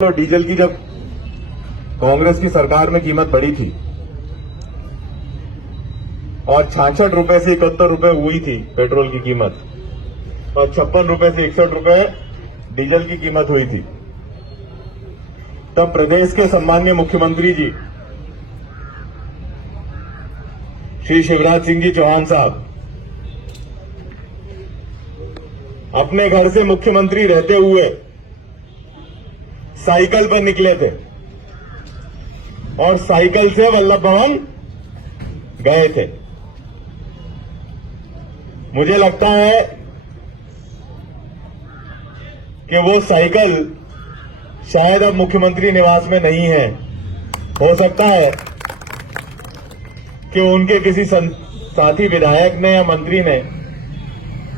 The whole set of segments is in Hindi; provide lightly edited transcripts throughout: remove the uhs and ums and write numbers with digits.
तो डीजल की जब कांग्रेस की सरकार में कीमत बढ़ी थी और 66 रुपए से 71 रुपए हुई थी पेट्रोल की कीमत और 56 रुपए से 61 रुपए डीजल की कीमत हुई थी, तब प्रदेश के सम्माननीय मुख्यमंत्री जी श्री शिवराज सिंह जी चौहान साहब अपने घर से मुख्यमंत्री रहते हुए साइकिल पर निकले थे और साइकिल से वल्लभ भवन गए थे। मुझे लगता है कि वो साइकिल शायद अब मुख्यमंत्री निवास में नहीं है। हो सकता है कि उनके किसी साथी विधायक ने या मंत्री ने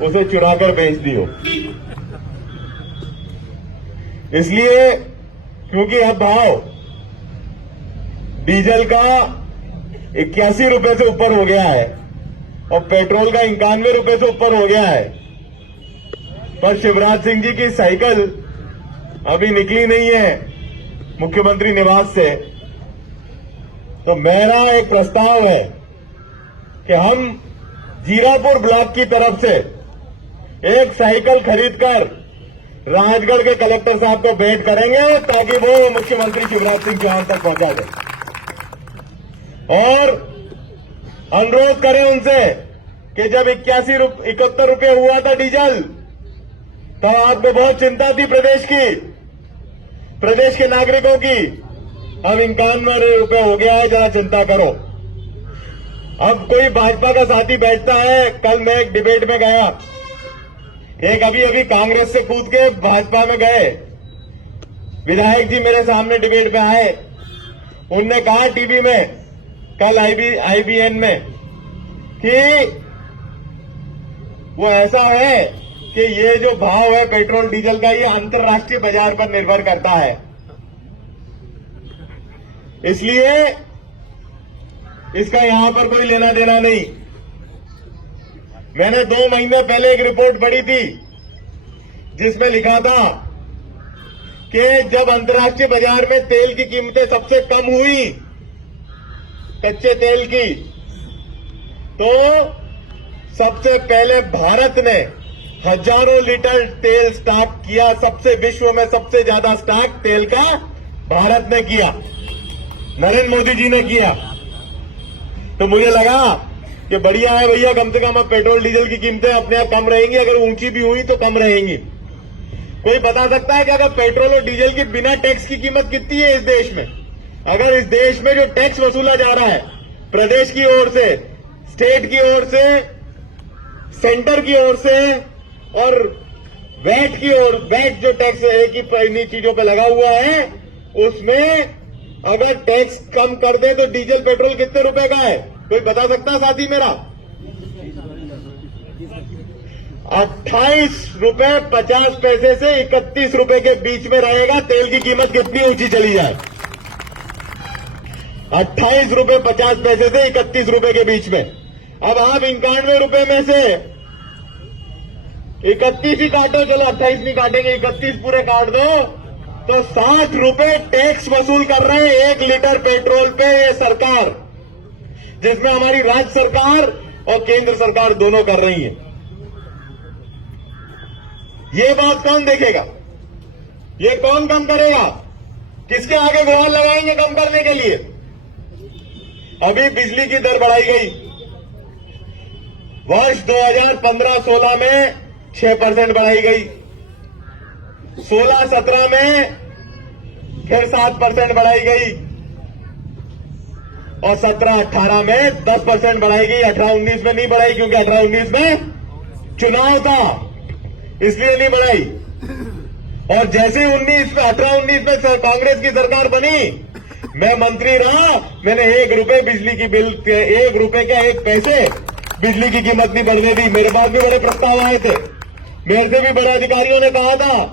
उसे चुराकर बेच दी हो। इसलिए क्योंकि अब भाव डीजल का 81 रुपए से ऊपर हो गया है और पेट्रोल का 91 रुपए से ऊपर हो गया है, पर शिवराज सिंह जी की साइकिल अभी निकली नहीं है मुख्यमंत्री निवास से। तो मेरा एक प्रस्ताव है कि हम जीरापुर ब्लॉक की तरफ से एक साइकिल खरीदकर राजगढ़ के कलेक्टर साहब को भेंट करेंगे ताकि वो मुख्यमंत्री शिवराज सिंह चौहान तक पहुंचा दे और अनुरोध करें उनसे कि जब 71 रुपए हुआ था डीजल तब आपको बहुत चिंता थी प्रदेश के नागरिकों की। अब 91 रुपए हो गया है, जरा चिंता करो। अब कोई भाजपा का साथी बैठता है, कल मैं एक डिबेट में गया, एक अभी कांग्रेस से कूद के भाजपा में गए विधायक जी मेरे सामने डिबेट में आए। उनने कहा टीवी में कल आईबीएन में कि वो ऐसा है कि ये जो भाव है पेट्रोल डीजल का ये अंतर्राष्ट्रीय बाजार पर निर्भर करता है, इसलिए इसका यहां पर कोई लेना देना नहीं। मैंने 2 महीने पहले एक रिपोर्ट पढ़ी थी जिसमें लिखा था कि जब अंतर्राष्ट्रीय बाजार में तेल की कीमतें सबसे कम हुई कच्चे तेल की, तो सबसे पहले भारत ने हजारों लीटर तेल स्टॉक किया। विश्व में सबसे ज्यादा स्टॉक तेल का भारत ने किया, नरेंद्र मोदी जी ने किया। तो मुझे लगा कि बढ़िया है भैया, कम से कम अब पेट्रोल डीजल की कीमतें अपने आप कम रहेंगी, अगर ऊंची भी हुई तो कम रहेंगी। कोई बता सकता है कि अगर पेट्रोल और डीजल की बिना टैक्स की कीमत कितनी है इस देश में? अगर इस देश में जो टैक्स वसूला जा रहा है प्रदेश की ओर से, स्टेट की ओर से, सेंटर की ओर से और वैट की ओर, वैट जो टैक्स एक ही इन्हीं चीजों पे लगा हुआ है, उसमें अगर टैक्स कम कर दे तो डीजल पेट्रोल कितने रुपए का है? कोई बता सकता है साथी मेरा? 28 रुपए 50 पैसे से 31 रुपए के बीच में रहेगा। तेल की कीमत कितनी ऊंची चली जाए, 28 रुपए 50 पैसे से 31 रुपए के बीच में। अब आप 91 रुपए में से 31 ही काटो, चलो 28 नहीं काटेंगे, 31 पूरे काट दो, तो 60 रुपए टैक्स वसूल कर रहे हैं 1 लीटर पेट्रोल पे ये सरकार, जिसमें हमारी राज्य सरकार और केंद्र सरकार दोनों कर रही है। ये बात कौन देखेगा? ये कौन कम करेगा? किसके आगे गुहार लगाएंगे कम करने के लिए? अभी बिजली की दर बढ़ाई गई, वर्ष 2015-16 में 6% बढ़ाई गई, 16-17 में फिर 7% बढ़ाई गई और 17-18 में 10% बढ़ाई गई। 18-19 में नहीं बढ़ाई क्योंकि 18-19 में चुनाव था, इसलिए नहीं बढ़ाई। और जैसे 18-19 में कांग्रेस की सरकार बनी, मैं मंत्री रहा, मैंने 1 रुपए बिजली की बिल, 1 रुपए का 1 पैसे बिजली की कीमत नहीं बढ़ने दी। मेरे पास भी बड़े प्रस्ताव आए थे, मेरे से भी बड़े अधिकारियों ने कहा था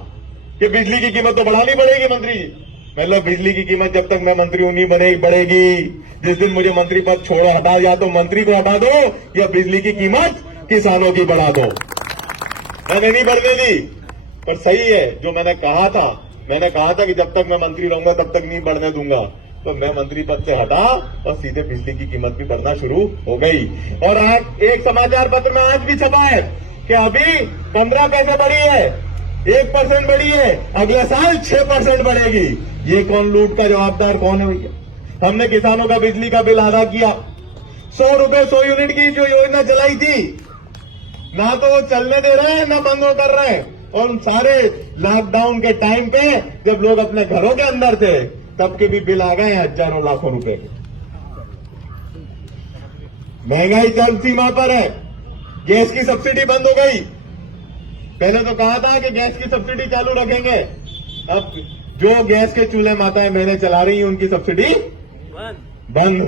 कि बिजली की कीमत तो बढ़ानी पड़ेगी मंत्री जी। मतलब बिजली की कीमत जब तक मैं मंत्री हूं नहीं बढ़ेगी। जिस दिन मुझे मंत्री पद छोड़ो हटा, या तो मंत्री को हटा दो या बिजली की कीमत किसानों की बढ़ा दो। मैंने नहीं बढ़ने दी, पर सही है जो मैंने कहा था मैंने कहा था कि जब तक मैं मंत्री रहूंगा तब तक नहीं बढ़ने दूंगा, तो मैं मंत्री पद से हटा और सीधे बिजली की कीमत भी बढ़ना शुरू हो गई। और आज एक समाचार पत्र में आज भी छपा है कि अभी 15 पैसे बढ़ी है, 1% बढ़ी है, अगले साल 6% बढ़ेगी। ये कौन लूट का जवाबदार कौन है भैया? हमने किसानों का बिजली का बिल आधा किया, 100 रुपए 100 यूनिट की जो योजना चलाई थी, ना तो वो चलने दे रहे हैं ना बंद वो कर रहे हैं। और सारे लॉकडाउन के टाइम पे जब लोग अपने घरों के अंदर थे तब के भी बिल आ गए हजारों लाखों रुपए के। महंगाई चरम सीमा पर है, गैस की सब्सिडी बंद हो गई। पहले तो कहा था कि गैस की सब्सिडी चालू रखेंगे, अब जो गैस के चूल्हे माताएं बहनें चला रही हैं उनकी सब्सिडी बंद।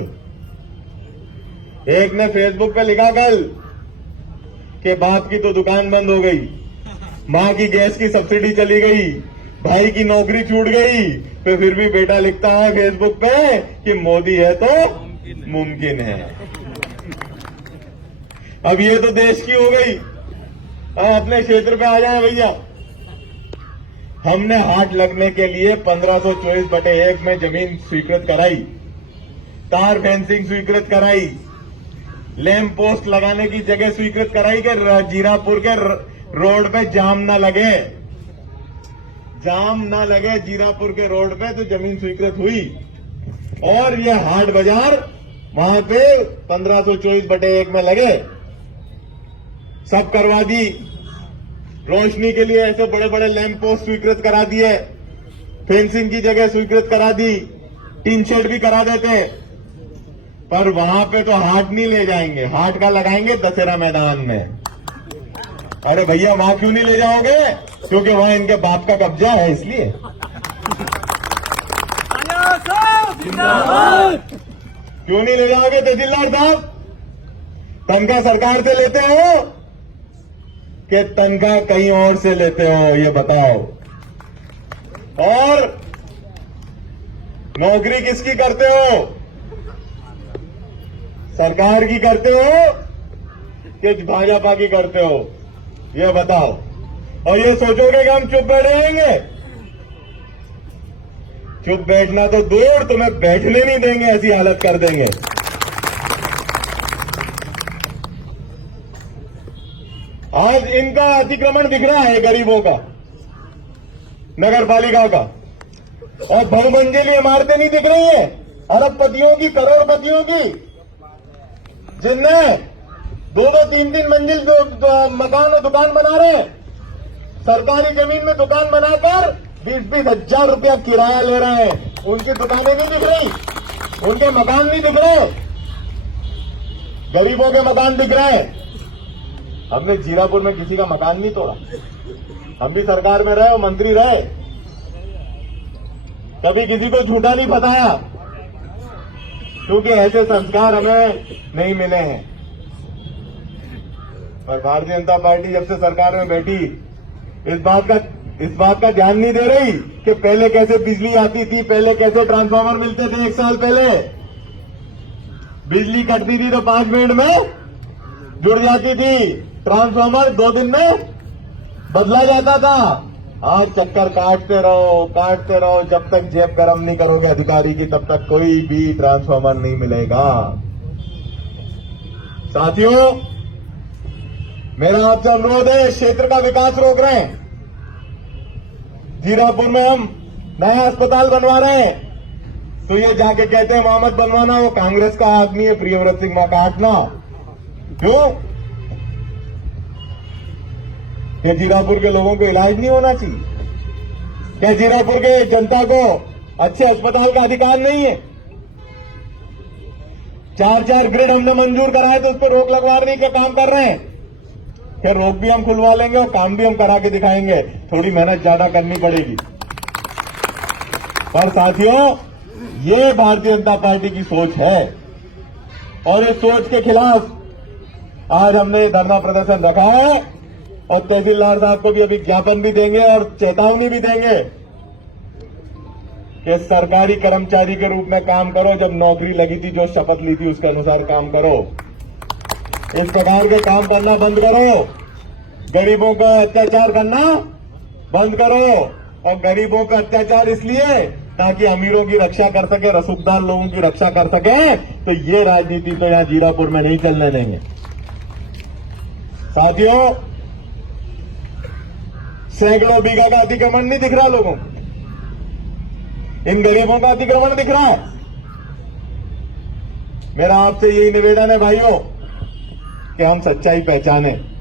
एक ने फेसबुक पे लिखा कल कि बाप की तो दुकान बंद हो गई, मां की गैस की सब्सिडी चली गई, भाई की नौकरी छूट गई, फिर भी बेटा लिखता है फेसबुक पे कि मोदी है तो मुमकिन है। अब ये तो देश की हो गई। अब अपने क्षेत्र पे आ जाए भैया। हमने हाट लगने के लिए 1524/1 में जमीन स्वीकृत कराई, तार फेंसिंग स्वीकृत कराई, लैंप पोस्ट लगाने की जगह स्वीकृत कराई कि जीरापुर के रोड पे जाम ना लगे, जीरापुर के रोड पे, तो जमीन स्वीकृत हुई। और ये हाट बाजार वहां पे 1524/1 में लगे, सब करवा दी। रोशनी के लिए ऐसे बड़े बड़े लैंप पोस्ट स्वीकृत करा दिए, फेंसिंग की जगह स्वीकृत करा दी, टीन शेड भी करा देते। पर वहां पे तो हाट नहीं ले जाएंगे, हाट का लगाएंगे दशहरा मैदान में। अरे भैया वहां क्यों नहीं ले जाओगे? क्योंकि वहां इनके बाप का कब्जा है, इसलिए। क्यों नहीं ले जाओगे तहसीलदार साहब? तनख्वाह सरकार से लेते हो कि तनख्वाह कहीं और से लेते हो, ये बताओ। और नौकरी किसकी करते हो? सरकार की करते हो कि भाजपा की करते हो, ये बताओ। और ये सोचोगे कि हम चुप बैठेंगे? चुप बैठना तो दूर, तुम्हें बैठने नहीं देंगे, ऐसी हालत कर देंगे। आज इनका अतिक्रमण दिख रहा है गरीबों का, नगर पालिका का, और बहुमंजिली इमारतें नहीं दिख रही है अरबपतियों की, करोड़पतियों की, जिनने 2-2, 3-3 मंजिल मकान और दुकान बना रहे हैं। सरकारी जमीन में दुकान बनाकर 20-20 हजार रुपया किराया ले रहे हैं। उनकी दुकानें नहीं दिख रही, उनके मकान नहीं दिख रहे, गरीबों के मकान दिख रहे हैं। हमने जीरापुर में किसी का मकान नहीं तोड़ा, हम भी सरकार में रहे और मंत्री रहे, कभी किसी को झूठा नहीं बताया, क्योंकि ऐसे संस्कार हमें नहीं मिले हैं। पर भारतीय जनता पार्टी जब से सरकार में बैठी, इस बात का ध्यान नहीं दे रही कि पहले कैसे बिजली आती थी, पहले कैसे ट्रांसफार्मर मिलते थे। 1 साल पहले बिजली कटती थी तो 5 मिनट में जुड़ जाती थी, ट्रांसफार्मर 2 दिन में बदला जाता था। आज चक्कर काटते रहो, जब तक जेब गरम नहीं करोगे अधिकारी की तब तक कोई भी ट्रांसफार्मर नहीं मिलेगा। साथियों, मेरा आपसे अनुरोध है, क्षेत्र का विकास रोक रहे हैं। जीरापुर में हम नया अस्पताल बनवा रहे हैं, तो ये जाके कहते हैं वहां मत बनवाना, वो कांग्रेस का आदमी है प्रियव्रत सिंह वहां काटना। क्यों? क्या जीरापुर के लोगों को इलाज नहीं होना चाहिए? क्या जीरापुर के जनता को अच्छे अस्पताल का अधिकार नहीं है? 4 ग्रिड हमने मंजूर कराए तो उस पर रोक लगवाने का काम कर रहे हैं। फिर रोक भी हम खुलवा लेंगे और काम भी हम करा के दिखाएंगे, थोड़ी मेहनत ज्यादा करनी पड़ेगी। पर साथियों, ये भारतीय जनता पार्टी की सोच है और इस सोच के खिलाफ आज हमने धरना प्रदर्शन रखा है और तहसीलदार साहब को भी अभी ज्ञापन भी देंगे और चेतावनी भी देंगे कि सरकारी कर्मचारी के रूप में काम करो। जब नौकरी लगी थी, जो शपथ ली थी, उसके अनुसार काम करो। इस प्रकार के काम करना बंद करो, गरीबों का अत्याचार करना बंद करो। और गरीबों का अत्याचार इसलिए ताकि अमीरों की रक्षा कर सके, रसूखदार लोगों की रक्षा कर सके। तो ये राजनीति तो यहां जीरापुर में नहीं चलने देंगे। साथियों, सैकड़ों बीघा का अतिक्रमण नहीं दिख रहा लोगों को, इन गरीबों का अतिक्रमण दिख रहा है। मेरा आपसे यही निवेदन है भाइयों कि हम सच्चाई पहचानें।